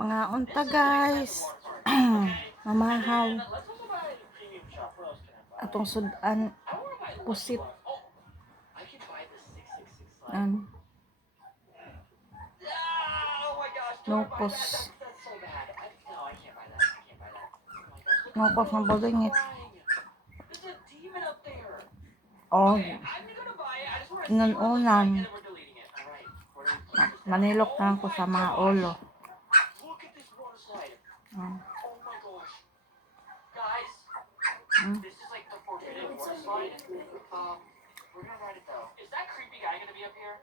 Mga unta guys. Mamahaw. Atong sudan pusit. Nopos. Nopos ng balingit. Oh. Inunan. Manilok na ko sa mga ulo. This is like the forbidden water slide. We're gonna ride it though. Is that creepy guy gonna be up here?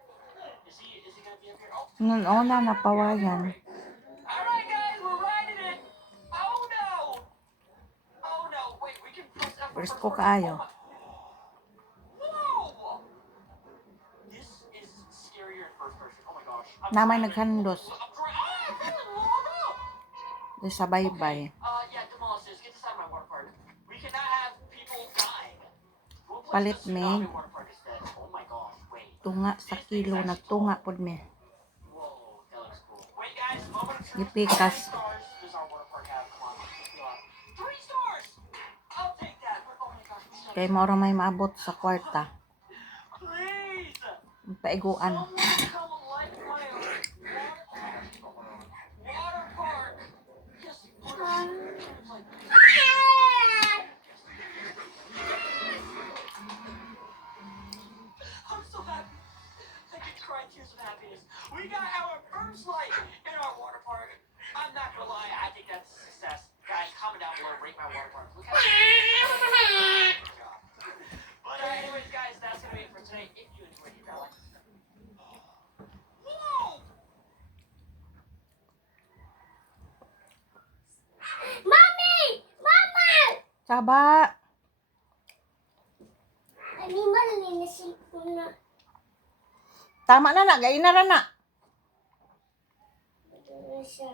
Is he gonna be up here? Oh. Inunan na pawayan. Alright guys, we're riding it. Oh no. Oh no. Wait, we can press F. First ko kaayo. Whoa. This is scarier in first person. Oh my gosh. Namay naghandos. Sa baybay. Yeah, demolish this. Get this out of my water park. We cannot have people die. Palit me. Water park instead. Oh my gosh, wait. Tunga sa kilo, nagtunga pod me. Whoa, that looks cool. Wait guys, I'm gonna turn Gipikas. stars. Does our water park have? Come on, let's go out. 3 stars! I'll take that. Oh my gosh. Kay mao ra may maabot sa kwarta. Please! Paiguan. Someone come light my water park. Just put like I'm so happy. I could cry tears of happiness. We got our first light in our water park. I'm not gonna lie, I think that's a success. Guys, comment down below, rate my water park. Look how good job. But anyways, guys, that's gonna be it for today. If you enjoyed, hit that like. Whoa! Mommy! Mama! Saba. Ani malinis ko na. Tama na na, gaina ra na. Ito siya.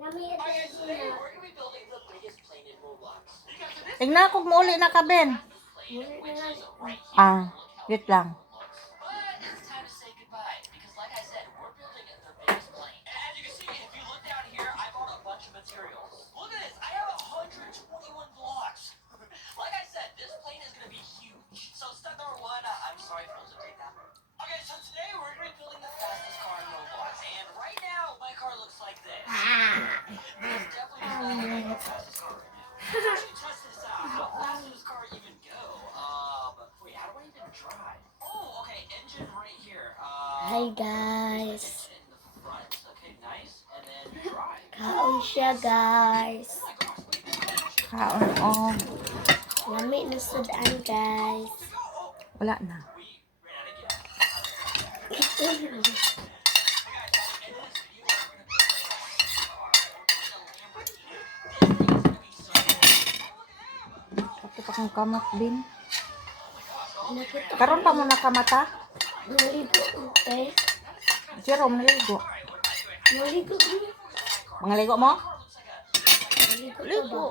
Nami ito Okay, today siya. we're gonna be building the biggest plane in Roblox. Because in this Tingnan ko muuli na ka, Ben. plane, which is right here, Ah, wait lang. but it's time to say goodbye because, like I said, we're building their biggest plane. And as you can see, if you look down here, I bought a bunch of materials. Look at this! I have 121 blocks. Like I said, this plane is gonna be huge. So step number 1, I'm sorry for those who take that. Okay, so today we're gonna be building the fastest car in Roblox, and right now my car looks like this. This definitely does not look like the fastest car right now. Let's actually test this out. How fast does this car even go? Wait, how do I even drive? Oh, okay, engine right here. Hi guys. Engine in the front. Okay, nice. And then drive. Kaon siya guys. Oh my gosh, wait, this car actually Kaon oh. Nami na sudan guys. Oh, Wala na. we ran out of gas. Ito na. Pati pa kong kamot, Bin. Nakita Karon pa mo nakamata? naligo okay. Jerome, naligo. Naligo ko. Mga ligo mo? Naligo ko ba? Ligo.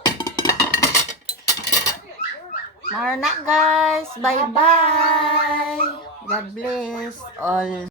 Marna guys. Bye-bye. God bless all.